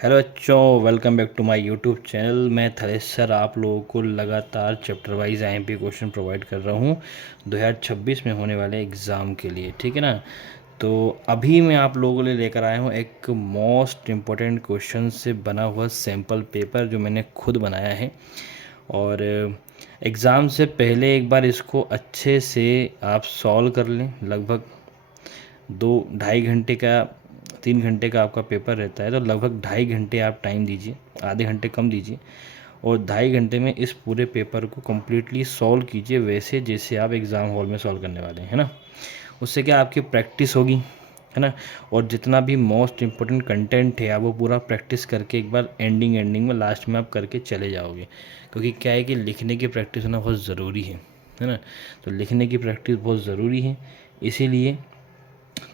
Hello बच्चों, welcome back to my YouTube channel. मैं Thalesh sir आप लोगों को लगातार chapter wise IMP question provide कर रहा हूँ 2026 में होने वाले एग्ज़ाम के लिए। ठीक है ना। तो अभी मैं आप लोगों के लिए लेकर आया हूँ एक मोस्ट इम्पोर्टेंट क्वेश्चन से बना हुआ सैम्पल पेपर जो मैंने खुद बनाया है। और एग्ज़ाम से पहले एक बार इसको अच्छे से आप सॉल्व कर लें। लगभग 2-2.5 घंटे का 3 घंटे का आपका पेपर रहता है, तो लगभग 2.5 घंटे आप टाइम दीजिए, आधे घंटे कम दीजिए, और 2.5 घंटे में इस पूरे पेपर को कम्प्लीटली सॉल्व कीजिए वैसे जैसे आप एग्ज़ाम हॉल में सॉल्व करने वाले हैं, है ना। उससे क्या आपकी प्रैक्टिस होगी, है ना। और जितना भी मोस्ट इम्पोर्टेंट कंटेंट है आप वो पूरा प्रैक्टिस करके एक बार एंडिंग में लास्ट में आप करके चले जाओगे। क्योंकि क्या है कि लिखने की प्रैक्टिस होना बहुत ज़रूरी है ना। तो लिखने की प्रैक्टिस बहुत ज़रूरी है, इसीलिए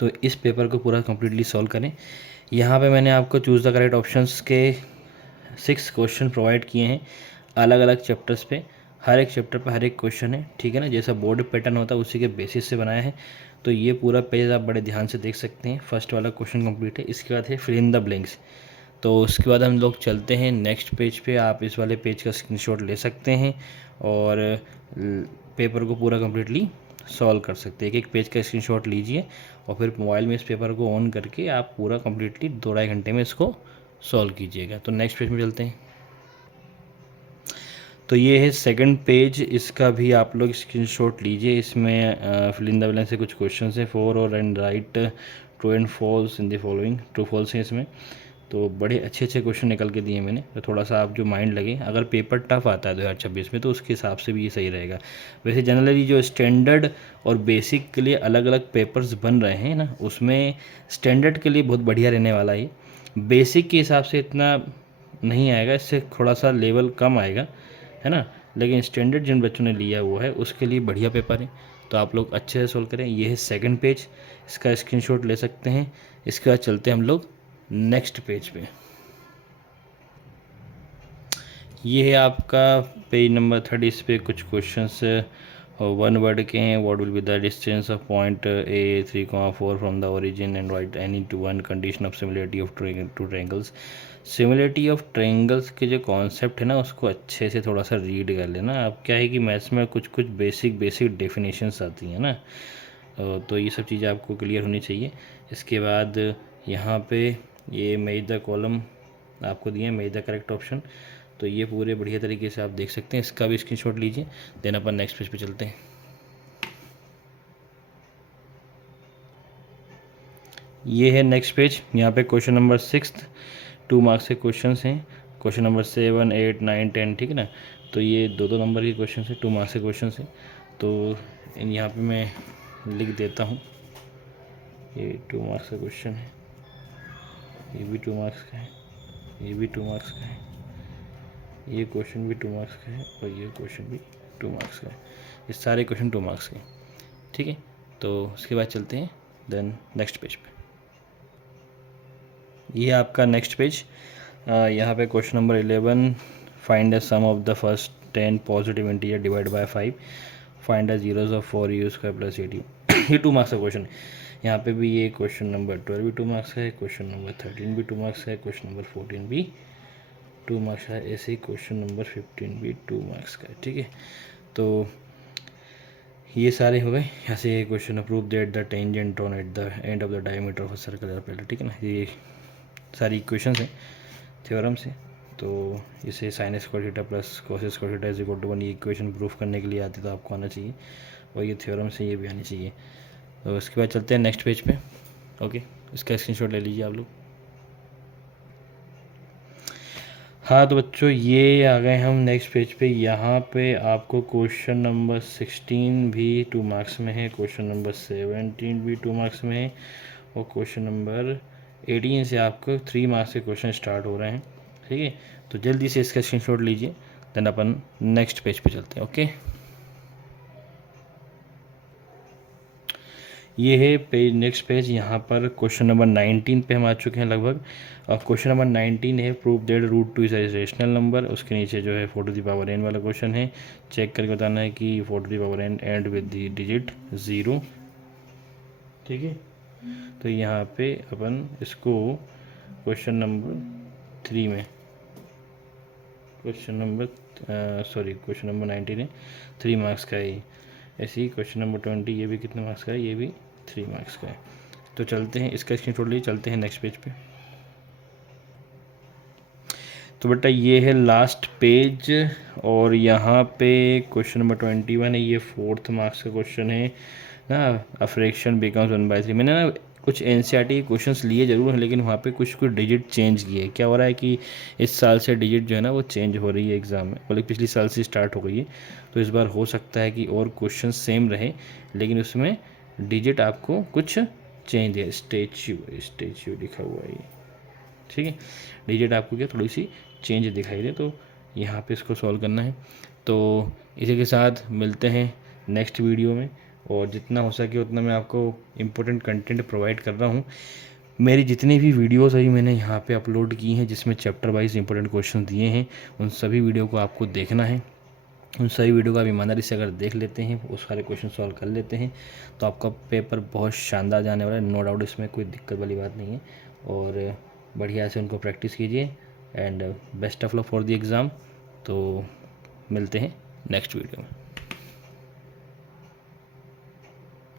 तो इस पेपर को पूरा कम्प्लीटली सॉल्व करें। यहाँ पे मैंने आपको चूज़ द करेक्ट ऑप्शंस के 6 क्वेश्चन प्रोवाइड किए हैं अलग अलग चैप्टर्स पे। हर एक चैप्टर पे हर एक क्वेश्चन है, ठीक है ना। जैसा बोर्ड पैटर्न होता है उसी के बेसिस से बनाया है। तो ये पूरा पेज आप बड़े ध्यान से देख सकते हैं। फर्स्ट वाला क्वेश्चन कंप्लीट है, इसके बाद है फिल इन द ब्लैंक्स। तो उसके बाद हम लोग चलते हैं नेक्स्ट पेज पे। आप इस वाले पेज का स्क्रीनशॉट ले सकते हैं और पेपर को पूरा कम्प्लीटली सॉल्व कर सकते हैं। एक एक पेज का स्क्रीनशॉट लीजिए और फिर मोबाइल में इस पेपर को ऑन करके आप पूरा कम्प्लीटली 2-2.5 घंटे में इसको सॉल्व कीजिएगा। तो नेक्स्ट पेज में चलते हैं। तो ये है सेकंड पेज, इसका भी आप लोग स्क्रीनशॉट लीजिए। इसमें फिल इन द ब्लैंक से कुछ क्वेश्चन है, फोर और and write true and false in the following. True false है इसमें। तो बड़े अच्छे अच्छे क्वेश्चन निकल के दिए मैंने। तो थोड़ा सा आप जो माइंड लगे, अगर पेपर टफ आता है 2026 में तो उसके हिसाब से भी ये सही रहेगा। वैसे जनरली जो स्टैंडर्ड और बेसिक के लिए अलग अलग पेपर्स बन रहे हैं ना, उसमें स्टैंडर्ड के लिए बहुत बढ़िया रहने वाला है। बेसिक के हिसाब से इतना नहीं आएगा, इससे थोड़ा सा लेवल कम आएगा, है ना। लेकिन स्टैंडर्ड जिन बच्चों ने लिया हुआ है उसके लिए बढ़िया पेपर है। तो आप लोग अच्छे से सोल्व करें। ये है सेकंड पेज, इसका स्क्रीनशॉट ले सकते हैं। इसके बाद चलते हैं हम लोग नेक्स्ट पेज पे। ये है आपका पेज नंबर 30। इस पे कुछ क्वेश्चंस वन वर्ड के हैं। What will be the distance of point A 3,4 from the origin and right any two one condition of similarity of two triangles. Similarity of triangles के जो कॉन्सेप्ट है ना, उसको अच्छे से थोड़ा सा रीड कर लेना। अब क्या है कि मैथ्स में कुछ कुछ बेसिक डेफिनेशंस आती हैं ना, तो ये सब चीज़ें आपको क्लियर होनी चाहिए। इसके बाद यहाँ पे ये मैच द कॉलम आपको दिए, मैच द करेक्ट ऑप्शन। तो ये पूरे बढ़िया तरीके से आप देख सकते हैं। इसका भी स्क्रीनशॉट लीजिए, देन अपन नेक्स्ट पेज पे चलते हैं। ये है नेक्स्ट पेज। यहाँ पे क्वेश्चन नंबर 6 2 मार्क्स के क्वेश्चन हैं। क्वेश्चन नंबर 7, 8, 9, 10, ठीक है ना। तो ये 2-2 नंबर के क्वेश्चन हैं, 2 मार्क्स के क्वेश्चन हैं। तो यहाँ पे मैं लिख देता हूँ, ये 2 मार्क्स का क्वेश्चन है, ये भी 2 मार्क्स का है, ये भी 2 मार्क्स का है, ये क्वेश्चन भी 2 मार्क्स का है, और ये क्वेश्चन भी 2 मार्क्स का है। ये सारे क्वेश्चन 2 मार्क्स के, ठीक है। तो उसके बाद चलते हैं देन नेक्स्ट पेज पे। ये आपका नेक्स्ट पेज। यहाँ पे question number 11, find the sum of the first 10 positive integer divide by 5, find the zeros of 4u² + 8u। ये 2 मार्क्स का क्वेश्चन है। यहाँ पे भी ये क्वेश्चन नंबर 12 भी 2 मार्क्स का है, क्वेश्चन नंबर 13 भी 2 मार्क्स का है, क्वेश्चन नंबर 14 भी 2 मार्क्स का है। ऐसे ही क्वेश्चन नंबर 15 भी 2 मार्क्स का है, ठीक है। तो ये सारे हो गए। यहाँ से question prove that the tangent drawn at the end of the diameter of a circle are parallel, ठीक है ना। ये सारी इक्वेशंस हैं, थ्योरम्स हैं। तो इसे sine square theta plus cos square theta is equal to 1, ये इक्वेशन प्रूफ करने के लिए आती तो आपको आना चाहिए, और ये थ्योरम्स है, ये भी आनी चाहिए। तो उसके बाद चलते हैं नेक्स्ट पेज पे। ओके, इसका स्क्रीनशॉट ले लीजिए आप लोग। हाँ तो बच्चों, ये आ गए हम नेक्स्ट पेज पे। यहाँ पे आपको क्वेश्चन नंबर 16 भी 2 मार्क्स में है, क्वेश्चन नंबर 17 भी 2 मार्क्स में है, और क्वेश्चन नंबर 18 से आपको 3 मार्क्स के क्वेश्चन स्टार्ट हो रहे हैं, ठीक है। तो जल्दी से इसका स्क्रीनशॉट लीजिए, देन अपन नेक्स्ट पेज पे चलते हैं। ओके, ये है पेज, नेक्स्ट पेज। यहाँ पर क्वेश्चन नंबर 19 पे हम आ चुके हैं लगभग। और क्वेश्चन नंबर 19 है prove that √2 is a rational number. उसके नीचे जो है 4⁴n वाला क्वेश्चन है। चेक करके बताना है कि 4⁴n and with the digit 0, ठीक है। तो यहाँ पे अपन इसको क्वेश्चन नंबर 3 में क्वेश्चन नंबर 19 है 3 मार्क्स का है ये। ऐसे ही क्वेश्चन नंबर 20 ये भी कितने मार्क्स का है, ये भी 3 मार्क्स का है। तो चलते हैं, इसका स्क्रीनशॉट लिए चलते हैं नेक्स्ट पेज पे। तो बेटा ये है लास्ट पेज और यहाँ पे क्वेश्चन नंबर 21 है, ये 4th मार्क्स का क्वेश्चन है ना। A fraction becomes 1/3। मैंने ना कुछ एनसीईआरटी के क्वेश्चंस लिए ज़रूर हैं, लेकिन वहाँ पे कुछ डिजिट चेंज किए। क्या हो रहा है कि इस साल से डिजिट जो है ना वो चेंज हो रही है एग्ज़ाम में, बल्कि पिछले साल से स्टार्ट हो गई है। तो इस बार हो सकता है कि और क्वेश्चन सेम रहे, लेकिन उसमें डिजिट आपको कुछ चेंज है। स्टेच्यू लिखा हुआ है ये, ठीक है। डिजिट आपको क्या थोड़ी सी चेंज दिखाई दे, तो यहाँ पे इसको सॉल्व करना है। तो इसी के साथ मिलते हैं नेक्स्ट वीडियो में, और जितना हो सके उतना मैं आपको इम्पोर्टेंट कंटेंट प्रोवाइड कर रहा हूँ। मेरी जितनी भी वीडियोस अभी मैंने यहाँ पे अपलोड की हैं जिसमें चैप्टर वाइज इंपॉर्टेंट क्वेश्चन दिए हैं, उन सभी वीडियो को आपको देखना है। उन सभी वीडियो को आप ईमानदारी से अगर देख लेते हैं, वो सारे क्वेश्चन सॉल्व कर लेते हैं, तो आपका पेपर बहुत शानदार जाने वाला है। नो डाउट, इसमें कोई दिक्कत वाली बात नहीं है। और बढ़िया से उनको प्रैक्टिस कीजिए and best of luck for the exam. तो मिलते हैं नेक्स्ट वीडियो में।